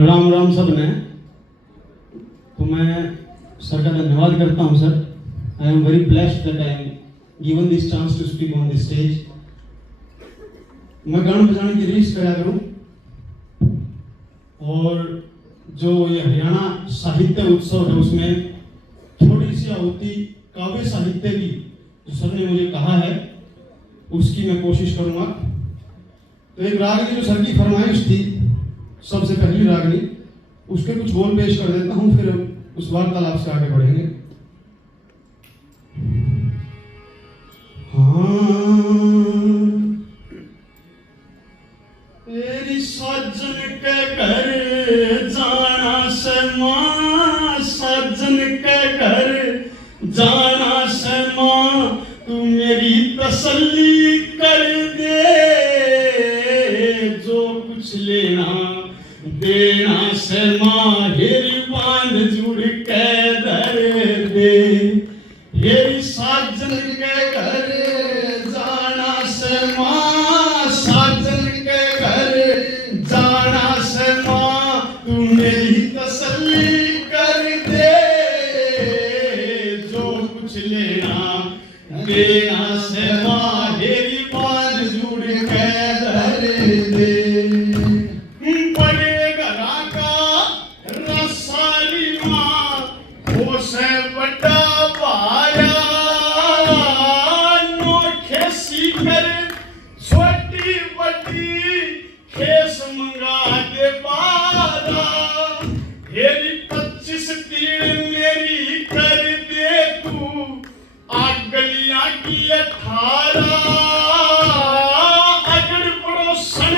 राम राम सब ने। तो मैं सर का धन्यवाद करता हूँ sir. I am very blessed that I am given this chance to speak on this stage. मैं गाना बजाने की रीस करा करूँ और जो ये हरियाणा साहित्य उत्सव है उसमें थोड़ी सी आहुति काव्य साहित्य की जो सर ने मुझे कहा है उसकी मैं कोशिश करूँगा। तो एक राग की जो सर की फरमाइश थी सबसे पहली रागनी, उसके कुछ बोल पेश कर देता हूँ, फिर उस वार्तालाप से आगे बढ़ेंगे। तेरी सजन के घर जाना से माँ, सजन के घर जाना से माँ, तू मेरी तसल्ली कर दे, जो कुछ लेना देना से माँ, हेरी बांध जुड़ के धर दे। हेरी साजन के घर जाना से माँ, साजन के घर जाना से माँ, तू मेरी तसल्ली कर दे, जो कुछ लेना देना से माँ, हेरी बांध जुड़ के धर दे। छोटी बड़ी खेस मंगा दे बारा, हेरी 25 तीन मेरी कर दे तू, आगलिया की 18 अगड़ पड़ोसन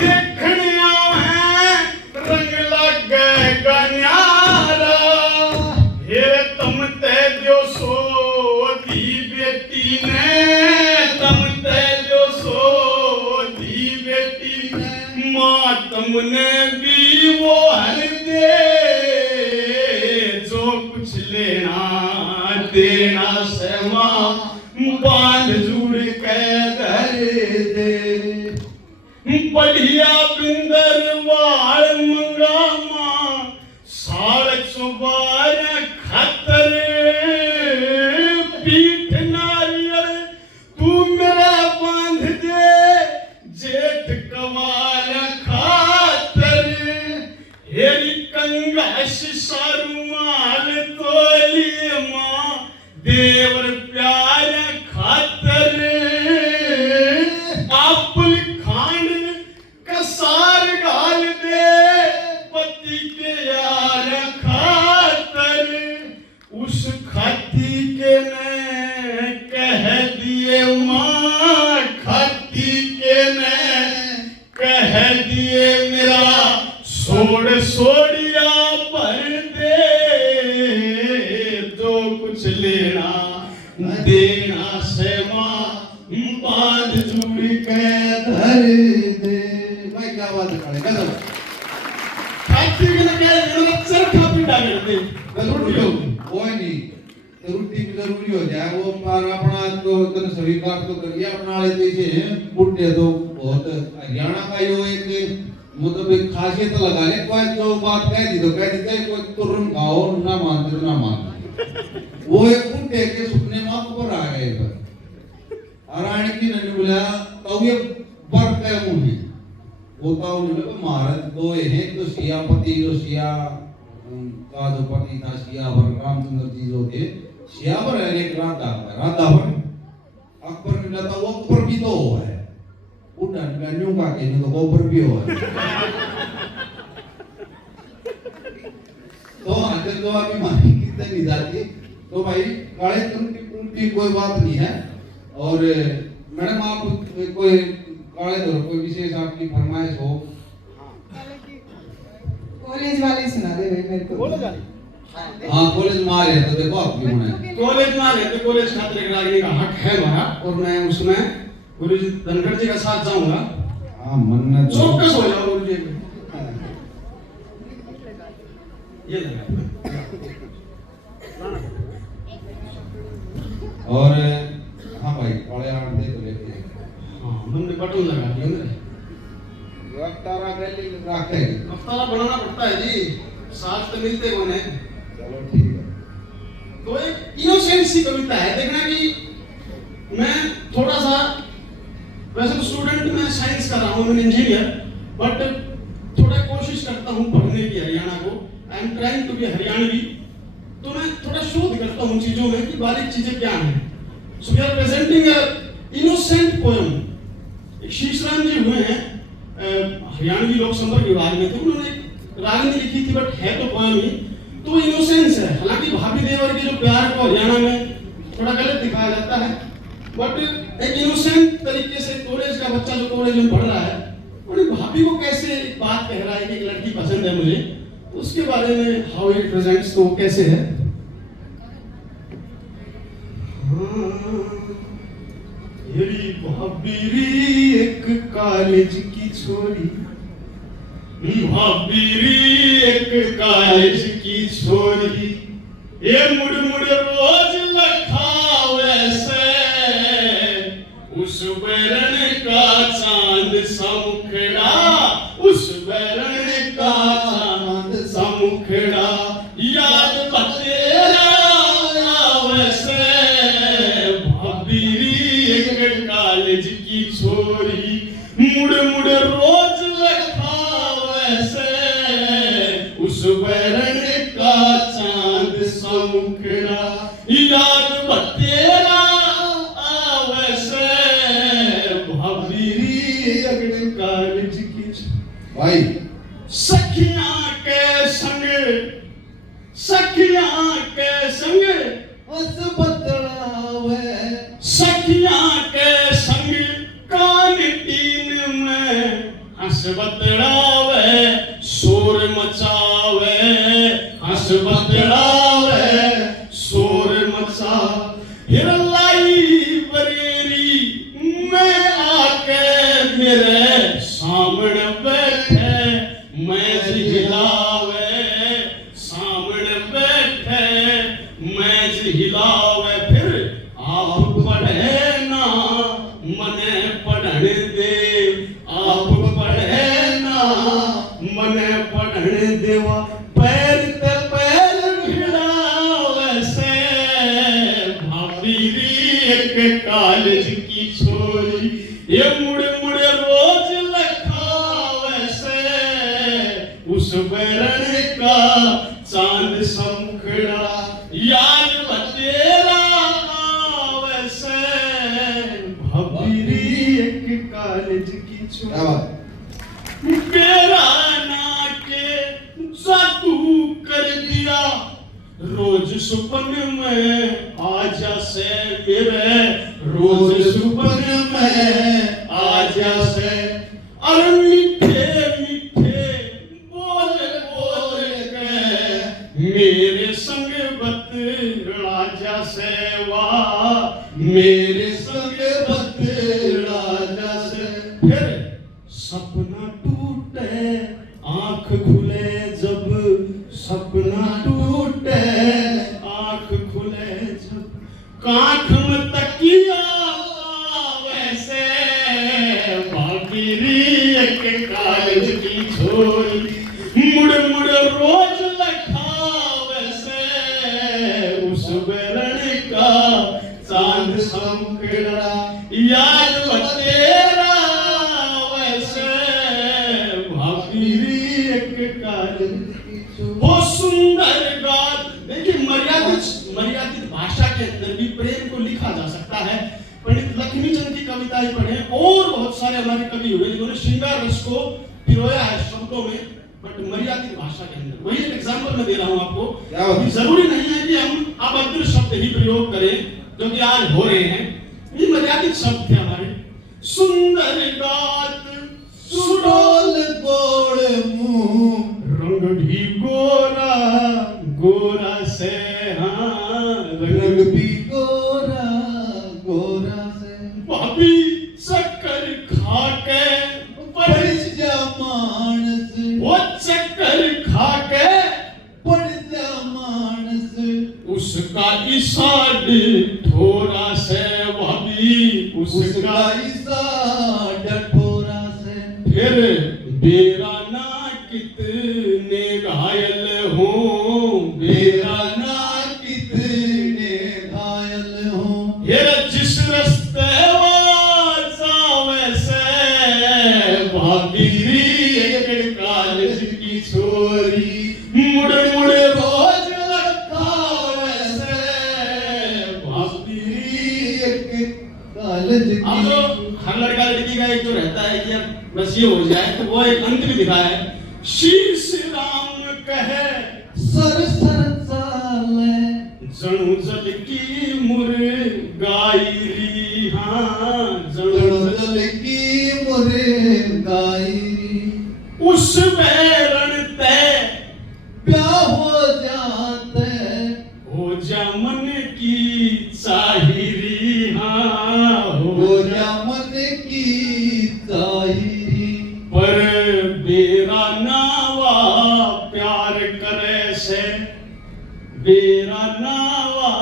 देखने आए, रंग लग गएगा न्यारा। हेरे तुम ते जो सो दी बेटी ने, तुम ते जो सो दी बेटी ने, माँ तुमने भी वो हर दे, जो कुछ लेना देना से माँ, बांध जुड़ के धर दे। बढ़िया बिंदर वाल मंगा माँ, 12.5 खतर पीठ नारियल तू मेरा बांध दे, जेठ कवाल खातर। हेरी कंगाश सारुमाल तोली माँ, देवर प्यार खातर। आपुल खांड कसार गाल दे, पति के यार खातर। उस खाती के ने कह दिए माँ, खाती के ने कह दिए मेरा सोड़ सोड़िया भर दे, जो कुछ लेना देना से माँ, बांध जुड़ के धर दे। भाई क्या बात है, गजब। खाती के ने कह दिया चरखा पीटा कर दे, रोटी होगी कोई नहीं, रोटी भी जरूरी हो जाए, वो पर अपना तो तन स्वीकार तो करिए अपना लेते से बुढ़े तो बहुत हरियाणा का यो एक मतलब एक खासियत लगा ले, कोई जो बात कह दी तो कह देते, कोई तुरंत खाओ ना मानते तो ना मानते। वो एक बुढ़े के सुपने माँ पर आ गए पर अराणी की ने बोला तो ये बर के मुझे वो तो उन्होंने महाराज दो हैं, तो सियापति जो सिया का जो पति था सियावर रामचंद्र जी जो थे, सियावर है एक राधावर अकबर ने बोला वो अकबर भी तो है, उठा न्यू का के तो अकबर भी हो है। तो आगे तो अभी मानी कितने नहीं जाती, तो भाई काले की कोई बात नहीं है। और मैडम आप कोई काले दौर कोई विशेष आपकी फरमाइश हो? कॉलेज वाले सुना दे भाई मेरे को। हाँ कॉलेज में आ रहे हैं तो देखो आप भी होना कॉलेज में आ रहे तो कॉलेज छात्र के रागनी का हक है हमारा, और मैं उसमें गुरु जी धनखड़ जी का साथ जाऊंगा। हाँ मन चौकस हो जाओ गुरु जी। ये लगा और हाँ भाई काले आठ दे तो लेके हाँ हमने बटन लगा दिया मेरे। अफ्तारा रखे अफ्तारा बनाना पड़ता है जी, साथ तो मिलते कौन है। चलो ठीक है। तो एक इनोसेंट सी कविता है। देखना कि मैं थोड़ा सा, वैसे तो स्टूडेंट मैं साइंस कर रहा हूँ, मैं इंजीनियर, बट थोड़ा कोशिश करता हूँ पढ़ने की हरियाणा को। I am trying to be Haryanvi. तो मैं थोड़ा शोध करता हूँ चीजों में कि बारीक चीजें क्या हैं। So we are presenting a innocent poem. Sheeshram ji हुए हैं, हरियाणवी लोक संपर्क विभाग में थे, उन्होंने एक रागनी लिखी थी, बट है तो पोएम ही। तो इनोसेंस है। हालांकि भाभी देवर के जो प्यार को हरियाणा में थोड़ा गलत दिखाया जाता है, बट एक इनोसेंट तरीके से कॉलेज का बच्चा जो कॉलेज में पढ़ रहा है, उन्हें भाभी को कैसे एक बात कह रहा है कि एक लड़की पसंद है मुझे, उसके बारे में हाउ इट प्रेजेंट्स, तो कैसे है। मेरी भाभी एक कॉलेज की छोरी, भाभी एक कॉलेज की छोरी, ये मुड़ मुड़ रोज लखा वैसे, उस बैरन का चांद सा मुखड़ा, उस बैरन का चांद सा मुखड़ा, याद तेरा वैसे, भाभी एक कॉलेज की छोरी, मुड़ मुड़ रोज लखा वैसे, उस बैरन का चांद सा मुखड़ा, याद तेरा वैसे, भाभी एक कॉलेज की भाई सखियां के संग, सखियां के संग, हंस बतलावे, सखियां के संग कांटीन में हंस बतलावे, शोर मचावे, हंस बतलावे, शोर मचा, हिर लाइब्रेरी में आके मेरे सामने बैठे, मैज हिलावे, सामने बैठे, मैज हिलावे, फिर आप पढ़े ना मने पढ़न दे, आप पढ़े ना मने पढ़न देवा, पैर ते पैर भिड़ावे से, भाभी एक कॉलेज की छोरी, ये मुड़ मुड़ रोज लखावे से, उस बैरन का चांद सा मुखड़ा, याद तेरा वैसे, भाभी एक कॉलेज की क्या छोरी, बात मेरा ना के जादू कर दिया, रोज सुपन में आजा से मेरे, रोज सुपन में आजा से, और मीठे मीठे बोल बोल के मेरे संग बतला जा सेवा, मेरे संग बतला जा से, फिर सपना टूटे आंख खुले जब, सपना टूटे आंख खुले जब, कांख में तकिया वैसे, भाभी एक कॉलेज की छोरी, मुड़ मुड़ रोज लखा वैसे, उस बैरन का चांद सा मुखड़ा, याद तेरा वैसे, भाभी एक कॉलेज की छोरी, वो सुंदर गात। देखिए मर्यादित भाषा के अंदर भी प्रेम को लिखा जा सकता है। पंडित लक्ष्मीचंद की कविताएं पढ़ें, और बहुत सारे हमारे कवि हुए जिन्होंने श्रृंगार रस को पिरोया है शब्दों में, बट मर्यादित भाषा के अंदर। वही एक एग्जांपल मैं दे रहा हूं आपको। जरूरी नहीं है कि हम अभद्र शब्द ही प्रयोग करें, जो कि आज हो रहे हैं। ये मर्यादित शब्द थे हमारे। सुंदर गात सुडोल गोड़ मुंह, रंग भी गोरा गोरा से, हाँ रंग भी गोरा गोरा से, भाभी शक्कर खा के पड़ जा मानस, वो शक्कर खा के पड़ जा मानस, उसका इसाड ठोरा से, भाभी उसका इसाड ठोरा से, फिर बेरा ना कितने की छोरी मुड़ मुड़ रोज लखावे से भाभी एक कॉलेज की। अब हर लड़का लड़की का एक जो रहता है कि अब बस ये हो जाए, तो वो एक अंत भी दिखाया है। शीश राम कहे सर सर चाले जणु जल की मुर्गाई, हाँ जड़ो जल की मुर्गाई, उस बैरण ते प्याह हो जाते हो जा मन की चाहिरी, हाँ हो जा मन की चाहिरी। पर बेरा नावा प्यार करे से, बेरा नावा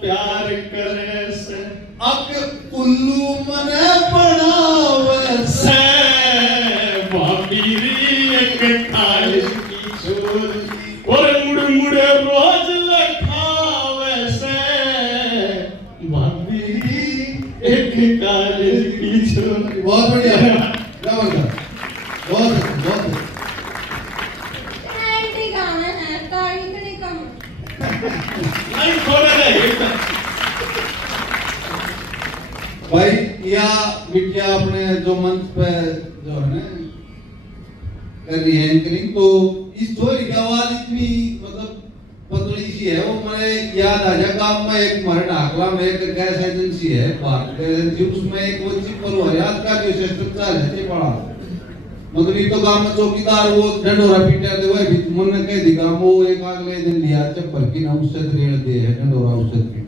प्यार करे से अक उल्लू मने बनावे से भाभीरी एक कालिज की छोरी और मुड़ मुड़ रोज लखावे से भाभीरी एक कालिज की छोरी। बहुत बढ़िया, जबरदस्त, बहुत एंटी गाना है, तारीफ नहीं कम। नहीं थोड़े रहे भाई। या बिटिया अपने जो मंच पे जो है ना कर रही है एंकरिंग, तो इस स्टोरी की आवाज इतनी मतलब पतली सी है, वो मुझे याद आ जाए गांव में एक हमारे ढाकला में एक गैस एजेंसी है, भारत गैस एजेंसी, उसमें एक वो चिपर हुआ आज का जो सिस्टम चल रहा है बड़ा मतलब एक तो गांव में चौकीदार वो डंडोरा पीटा दे, वो भी मन कह दी गांव वो एक अगले दिन लिया चप्पल की ना उससे रेल दे है डंडोरा उससे पीटा।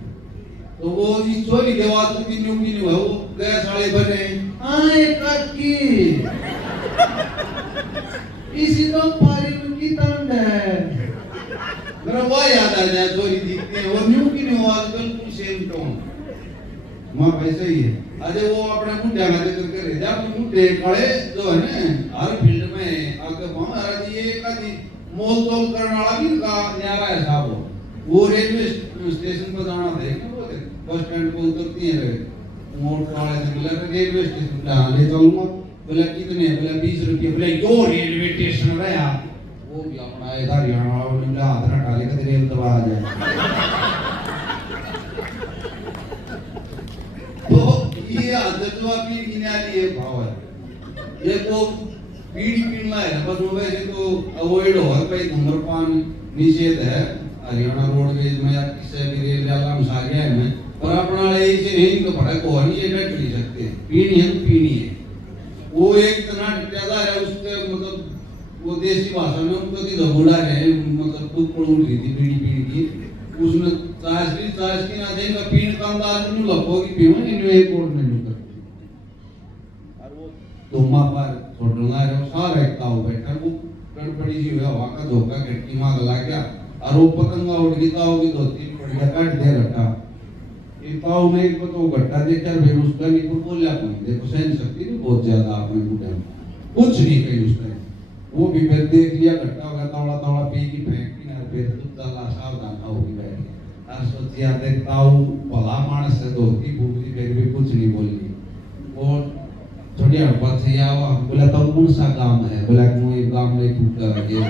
तो वो इस चोरी के बाद तो किन्नू किन्नू है वो गैस वाले बने आए काकी इसी तो पारी की तंड है। मेरा वो याद आ जाए चोरी दिखते हैं वो न्यू किन्नू आजकल बिल्कुल सेम टोन मां पैसे ही है। अजय वो अपने मुंडे का जिक्र करे जा अपने मुंडे काले जो है ना हर फील्ड में आगे हमारा ये कदी मोल तोल करने वाला भी का न्यारा है साहब। वो रेलवे स्टेशन पर जाना था ना वो बस स्टैंड पे उतरती है मोड़ वाले से बोला रेलवे स्टेशन पे ले चलूंगा, बोला कितने, बोला 20 रुपये, बोला यो रेलवे स्टेशन है यार वो भी अपना इधर हरियाणा वाला ने हाथ ना डाले के रेल दबा आ जाए। तो ये आदत जो आपकी गिनाली है भाव है, ये तो पीढ़ी पीढ़ी है बस वो वैसे तो अवॉइड हो भाई धूम्रपान निषेध है हरियाणा रोडवेज में या किसी भी रेल यात्रा में सारिया है में, पर अपना ऐसे नहीं तो पड़ा को नहीं ये डट नहीं सकते, पीढ़ी है तो पीढ़ी है। वो एक तना ज्यादा है उसके मतलब वो देसी भाषा में उनको की धबोड़ा है मतलब खूब पड़ उठ रही थी पीढ़ी पीढ़ी की उसमें चाश की ना देगा पीढ़ का अंदाज में लगोगी पीवा इन्हें एक और नहीं करती और वो दोमा पर छोड़ना है सारा एक ताऊ बैठा वो गड़बड़ी सी हुआ हवा का धोखा खिड़की में गला गया और वो पतंगा उड़ गई ताऊ की धोती बढ़िया काट दे रखा। ये ताऊ ने एक तो घट्टा देखा फिर उसका नहीं कुछ बोला कोई देखो सहन शक्ति भी बहुत ज्यादा आपने बूढ़े कुछ नहीं कही उसने, वो भी फिर देख लिया घट्टा हो गया तौड़ा तौड़ा पी की फेंक की ना फिर दूसरा सावधान होगी बैठ और सोचिया देख ताऊ भला मानस से धोती भूखी फिर भी कुछ नहीं बोली। वो थोड़ी हड़बड़ से आवा बोला तो कौन सा काम है, बोला कोई काम नहीं टूटा ये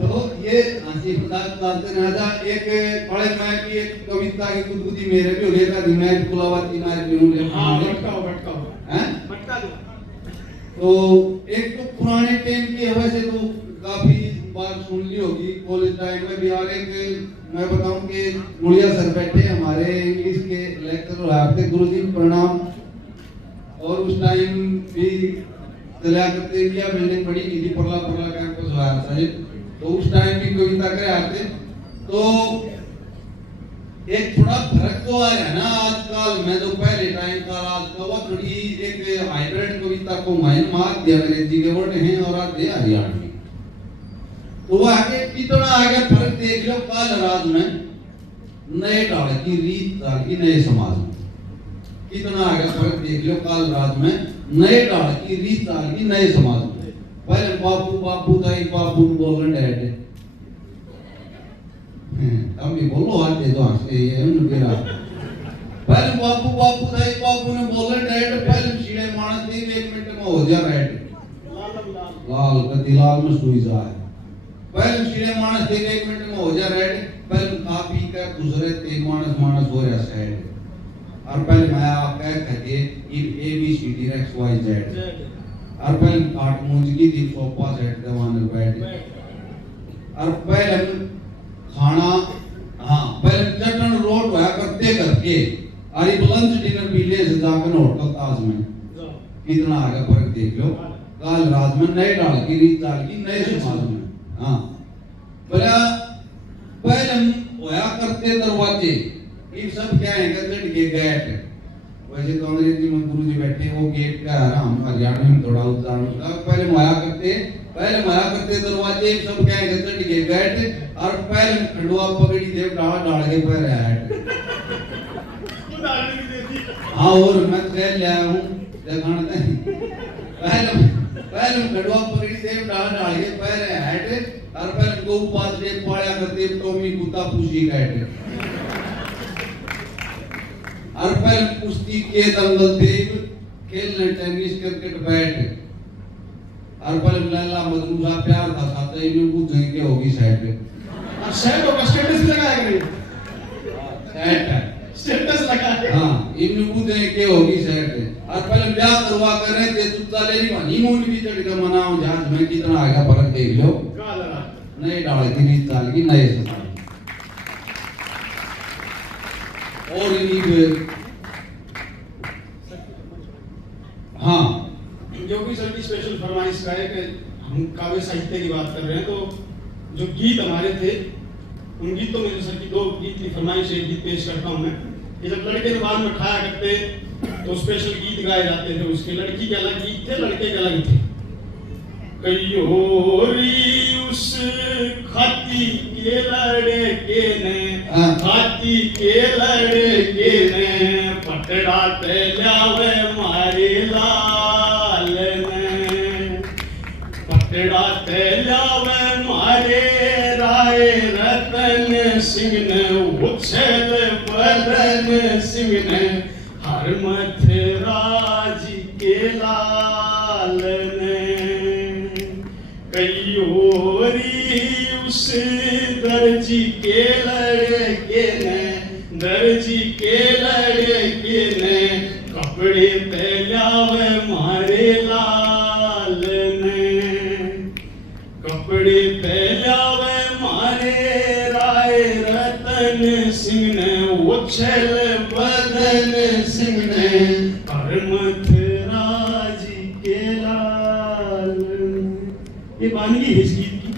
तो ये हंसी मजाक करते रहता। एक बड़े मैं की एक कविता की गुदगुदी मेरे भी हो गया था दिमाग खुलावाती मार भी हूं हाँ भटकाओ हैं भटका दो। तो एक तो पुराने टाइम की वैसे तो काफी बार सुन ली होगी कॉलेज टाइम में भी। और एक मैं बताऊं कि मुड़िया सर बैठे हमारे इंग्लिश के लेक्चर आते गुरुजी प्रणाम, और उस टाइम भी चला करते इंडिया बिल्डिंग बड़ी नीति परला परला कैंपस हुआ था तो उस टाइम भी कविता करे आते। तो एक थोड़ा फर्क तो आया ना आजकल में जो पहले टाइम का आज का वो थोड़ी एक हाइब्रिड कविता को मायन मार दिया अंग्रेजी के वर्ड हैं और आते हरियाणवी। तो वो आगे कितना आगे फर्क देख लो काल राज में नए डाल की रीत डाल की नए समाज में कितना आगे फर्क देख लो काल राज में नए डाल की रीत डाल की नए समाज में। पहले बापू बापू दाई बापू बोल रहे हैं हम भी बोलो आते तो हंसते ये उन मेरा पहले बापू बापू दाई बापू ने बोल रहे हैं पहले सीढ़े मानते जा रेड लाल कति लाल में सुई जा है पहले सीधे मानस थे 1 मिनट में हो जा रेड पहले खा पी कर दूसरे ते मानस हो रहा सेड और पहले मैं आपका कहते ये ABCD XYZ और पहले काट मूंज की दी सोफा सेट दवान बैठ और पहले खाना हाँ पहले चटन रोट होया करते करके और ये लंच डिनर भी ले से जाकर होटल ताज में कितना आगे फर्क देख लो काल रात में नए डाल की रीत डाल की नए समाज में हाँ बोला पहले होया करते दरवाजे ये सब क्या है गजट के गेट वैसे तो अंग्रेजी में गुरुजी बैठे वो गेट का आराम हरियाणा में थोड़ा उच्चारण उसका पहले होया करते दरवाजे सब क्या है गजट के गेट और पहले खंडवा पकड़ी देव डाल के पैर हैट हाँ और मैं कह लिया हूँ दिखाने पहले खंडवा पकड़ी देव डाल के पैर हैट और पहले गौ पास ले पाया करते टोमी कुत्ता पूछी कैट और पहले कुश्ती के दंगल देव खेलने टेनिस क्रिकेट बैट और पहले लैला मजनू सा प्यार था साथे इन्हें पूछे के होगी सेट सेट होगा स्टेटस लगाया करिए सेट स्टेटस लगाया हाँ इन्हें पूछे के होगी सेट और पहले ब्याह करवा कर रहे थे तुझा ले ली हनीमून भी चढ़ के मनाओ जहाज में कितना आएगा फर्क देख लो नए डाल की रीत डाल की नए से और हाँ जो भी सर की स्पेशल फरमाइश का है कि हम काव्य साहित्य की बात कर रहे हैं तो जो गीत हमारे थे उन गीतों में जो सर की 2 गीत की फरमाइश एक गीत पेश करता हूँ मैं कि जब लड़के दुकान में खाया करते तो स्पेशल गीत गाए जाते थे उसके लड़की के अलग गीत थे लड़के के अलग थे कयोरी उस खाती के लड़के ने खाती के लड़के ने पटड़ा ते लावे मारे लाल ने पटड़ा ते लावे मारे राय रतन सिंह ने उछल बदन सिंह ने हर मथराज के लाल ने कयोरी उस दर्जी के लड़के ने कपड़े पहनावे मारे लाल ने कपड़े पहनावे मारे राय रतन सिंह ने उछल बदन सिंह ने परमथ राज के लाल ये वानगी है इस गीत की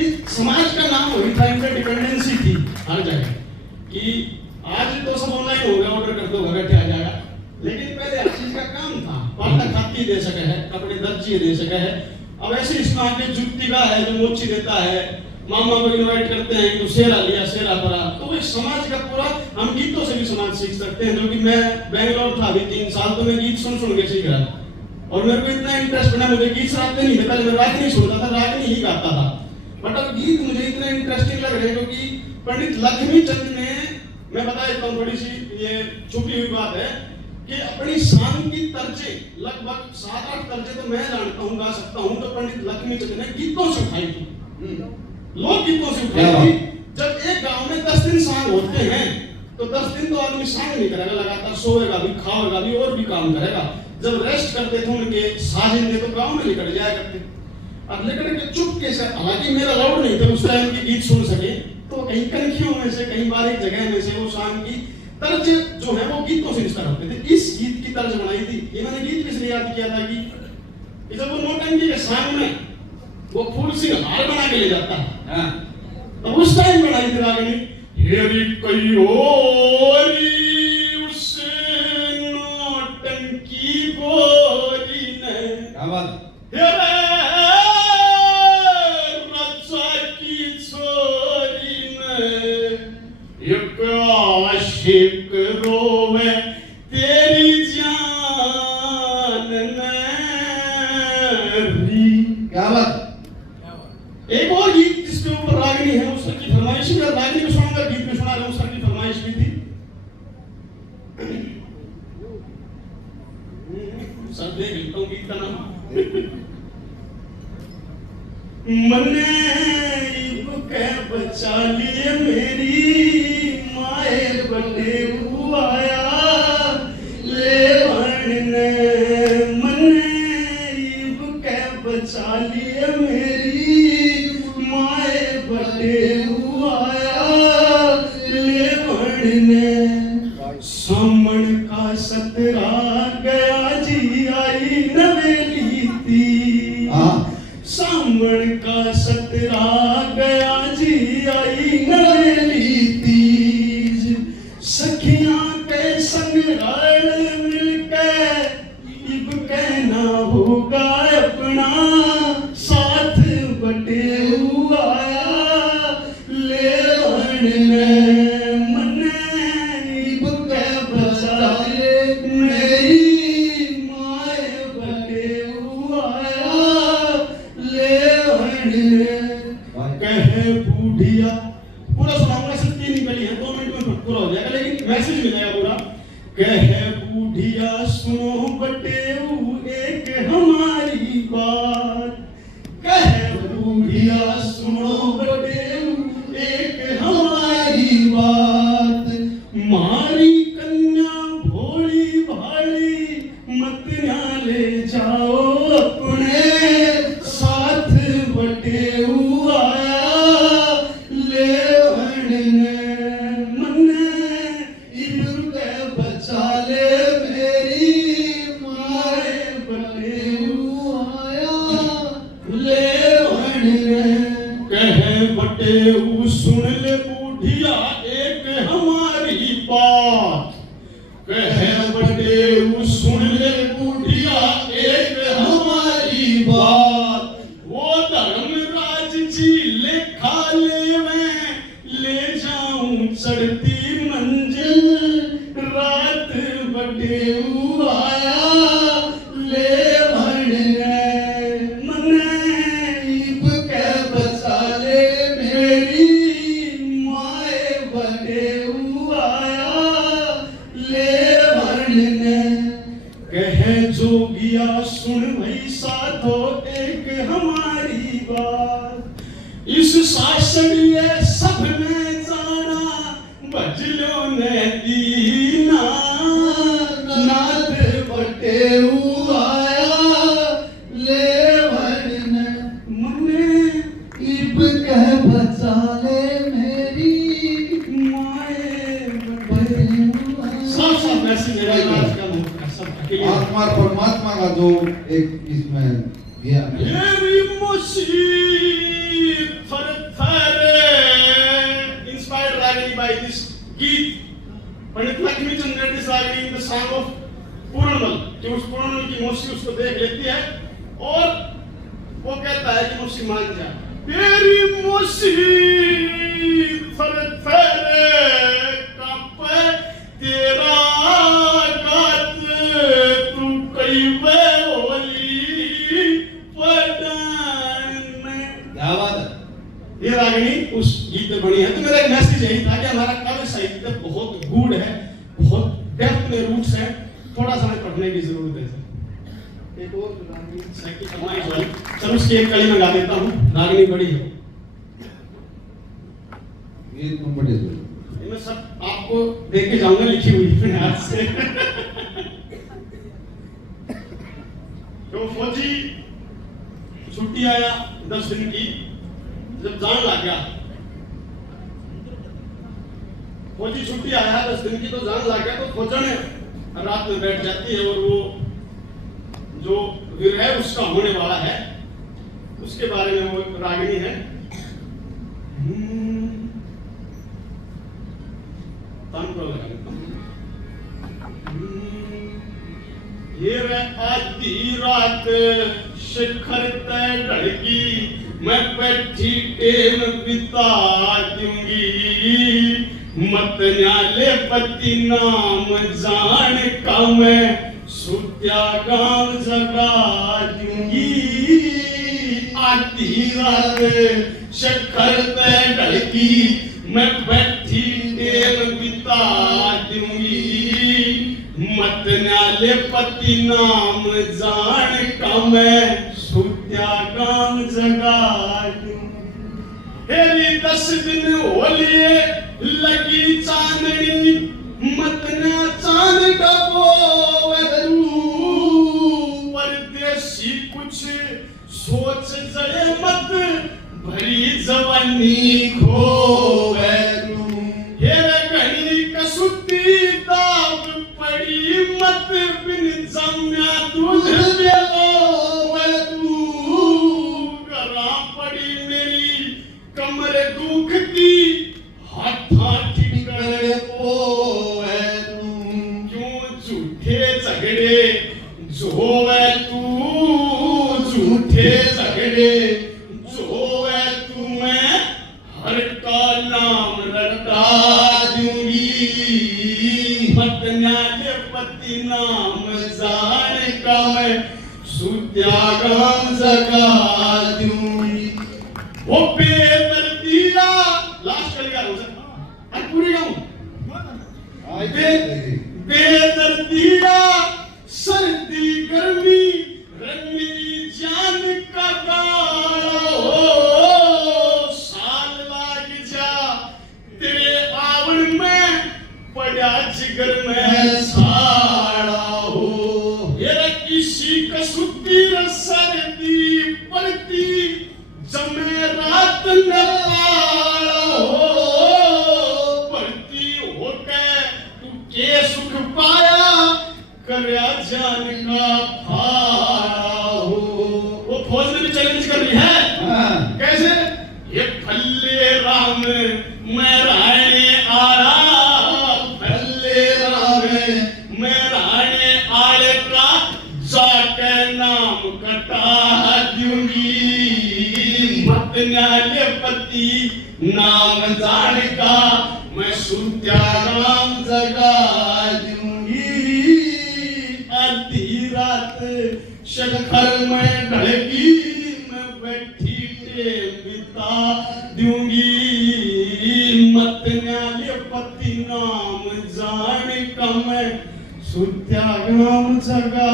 इस समाज का नाम वही था इंटरडिपेंडेंसी थी हर जगह कि आज तो सब ऑनलाइन हो गया ऑर्डर कर दो घर बैठे आ जाएगा लेकिन पहले हर चीज का काम था पाटा खाती दे सके है कपड़े दर्जी दे सके है अब ऐसे इस्लाम के जुत्ती का है जो मोची देता है मामा को इनवाइट करते हैं तो सेरा लिया सेरा पड़ा तो ये समाज का पूरा हम गीतों से भी समाज सीख सकते हैं जो कि मैं बेंगलोर था अभी 3 साल तो मैं गीत सुन के सीख रहा था और मेरे को इतना इंटरेस्ट बना मुझे गीत सुनाते नहीं पहले मैं रागनी सुनता था रागनी ही गाता था बट अब गीत मुझे इतना इंटरेस्टिंग लग रहे क्योंकि पंडित लक्ष्मी चंद ने मैं बता देता हूँ थोड़ी सी ये छुपी हुई बात है कि अपनी शान की तर्जे लगभग 7-8 तर्जे तो मैं जानता हूँ गा सकता हूँ तो पंडित लक्ष्मी चंद ने गीतों से उठाई थी लोक गीतों से उठाई थी जब एक गांव में 10 दिन सांग होते हैं तो 10 दिन तो आदमी सांग नहीं करेगा लगातार सोएगा भी खाएगा भी और भी काम करेगा जब रेस्ट करते थे उनके साजिंदे तो गांव में निकल जाया करते और लेकर के चुपके से हालांकि मेरा अलाउड नहीं था उस टाइम की गीत सुन सके तो कहीं कनखियों में से कहीं बारीक जगह में से वो शाम की तर्ज जो है वो गीतों से रिश्ता रखते थे इस गीत की तर्ज बनाई थी ये मैंने गीत किस लिए याद किया था कि जब वो नौटंकी के शाम में वो फूल सिंह हार बना के ले जाता है तो उस टाइम बनाई थी रागनी हेरी कयोरी उस नौटंकी गोरी ने क्या बात आशिक रोवे तेरी जान मेरी क्या बात एक और गीत जिसके ऊपर रागनी है उस की फरमाइश भी रागनी में सुनाऊंगा गीत में सुना रहा हूं सर की फरमाइश भी थी सर देख लेता हूँ गीत का नाम। मने इब के बचा लिए मेरी माए बने आया ले ने, मने इब के बचा लिए मेरी माए बने आया ले ने। सामन का सतरा गया जी आई नवेली थी, सामन का सतरा गया जी आई नवेली तीज। सखियां के संग रल मिलके इब कहना होगा अपना साथ बटे आया ले मने इब के बचा ले मेरी माए बटे आया कहे बूढ़िया। पूरा सुनाऊंगा, सिर्फ 3 निकली है, 2 मिनट में पूरा हो जाएगा, लेकिन मैसेज मिलेगा पूरा। कहे बूढ़िया सुनो बटेऊ एक हमारी बात, कहे बूढ़िया सुनो बटेऊ एक हमारी बात। मारी कन्या भोली भाली मत ना ले जाओ अपने साथ बटे आया ले मने इब के बचा ले मेरी माए बटे आया ले कहे बटे सुन ले बूढ़िया एक हमारी बात, कहे बटे सुन ले बूढ़िया एक हमारी बात। वो धर्मराज जी लेखा ले मैं ले जाऊं चढ़ती मंजिल, रात बटे आया ले मने इब के बचा ले मेरी माए बटे आया ले कहे जोगिया सुन भई साधो एक हमारी बात। इस शासनीय सब ने जाना बजलो ने दीना, नाथ बटे आया ले मने इब कह बचा ले मेरी माए बटे। सब मैसेज मेरा आज का आत्मा और परमात्मा का जो एक इसमें दिया इंस्पायर्ड रागिनी बाय दिस गीत पंडित लक्ष्मीचंद्र रेड्डी रागिनी in the song of Purnamal. कि उस पूर्णमल की मौसी उसको देख लेती है और वो कहता है कि मौसी मान जा, तेरी मौसी फर कापे तेरा गात तू कई वे होली पटन में। क्या बात है, ये रागिनी उस गीत में बनी है। तो मेरा एक मैसेज यही था कि हमारा काव्य साहित्य बहुत गूढ़ है, बहुत डेप्थ में रूट्स है, थोड़ा सा पढ़ने की जरूरत है। एक और रागिनी साहित्य फरमाइश वाली, चलो उसकी एक कड़ी में गा देता हूँ। रागिनी बड़ी है, ये तुम बड़े मैं सब आपको देख के जाऊंगा लिखी हुई अपने हाथ से। तो फौजी छुट्टी आया 10 दिन की, जब जान लग गया फौजी छुट्टी आया 10 दिन की, तो जान लग गया। तो फौजन रात में बैठ जाती है और वो जो विरह उसका होने वाला है उसके बारे में वो रागिनी है। ये आधी रात शिखर तय ढड़की, मैं बैठी टेम बिता दूंगी। मत न्याले पति नाम जान का मैं सुत्या गांव जगा दूंगी। आधी रात शिखर तय ढड़की, मैं बैठी टेम बिता दूंगी। मत न्याले पति नाम जान का मैं सुत्या गाम जगा दूं। हेरी 10 दिन होलिए लगी चांदनी मत न चांद डबो परदेसी कुछ सोच जड़े मत भरी जवानी खोवे हेरे कहीं कसुती दाब पड़ी मत बिन जम्या दूध करा पड़ी मेरी कमर दुखती हाथा ठिकरे पोवे क्यों झूठे झगड़े जोवे तू झूठे झगड़े जोवे तू मैं हर का नाम रटा दूंगी मत न्याले पति नाम जान का मैं सुत्यागाम जगा दूंगी। वो बेदर्दिया लास्ट करेगा रोजा आज पूरी गाऊं बेदर्दिया सर्दी गर्मी रंगी जान का गाओ साल लाग जा तेरे आवण में पड़ा जिगर में साड़ा हो ये किसी कसुती सर्दी पड़ती जमे रात न पड़ती हो के तू के सुख पाया करया जान का फाड़ा हो। वो फौज में भी चैलेंज कर रही है कैसे ये फल्ले राम मैं राणे आरा फल्ले राम मैं राणे आले का जाके नाम कटा दूंगी मत न्याले पति नाम जान का मैं सुत्या नाम जगा दूंगी। आधी रात शखर में ढलकी मैं बैठी बिता दूंगी मत न्याले पति नाम जान का मैं सुत्या नाम जगा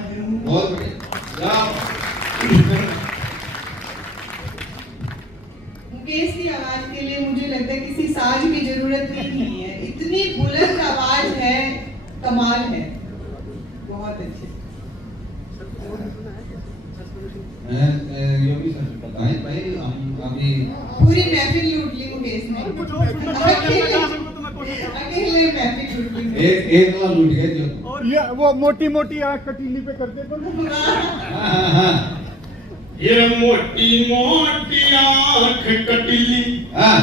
दूंगी। बहुत बढ़िया मुकेश की आवाज के लिए मुझे लगता है किसी साज की जरूरत ही नहीं है, इतनी बुलंद आवाज है, कमाल है, बहुत अच्छे। योगी सर बताएं भाई हम अभी पूरी महफिल लूट ली मुकेश ने, अकेले महफिल लूट ली। एक वाला लूट गए जो और ये वो मोटी मोटी आंख कटीली पे करते तो हाँ ये मोटी मोटी आंख कटीली हाँ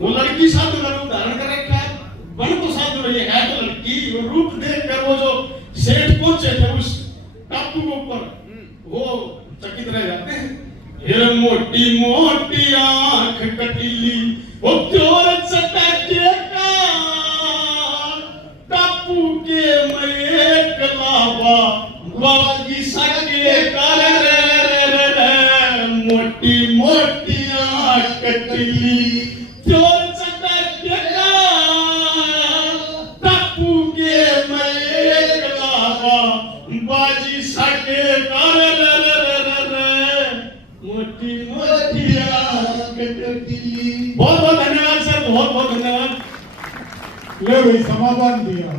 वो लड़की साधु का रूप धारण कर रखा है बन तो साधु रही है तो लड़की वो रूप देख कर वो जो सेठ पहुंचे थे उस टापू के ऊपर वो चकित रह जाते हैं। ये मोटी मोटी आंख कटीली वो चोर चटके का टापू के मरे कलावा बागी सके कर रे मोटी मोटी आंख कटीली चोर चटके का टापू के मरे कलावा बाजी सके कर मोटी मोटी आंख कटीली। बहुत बहुत धन्यवाद सर, बहुत बहुत धन्यवाद। ले भाई समाधान दिया।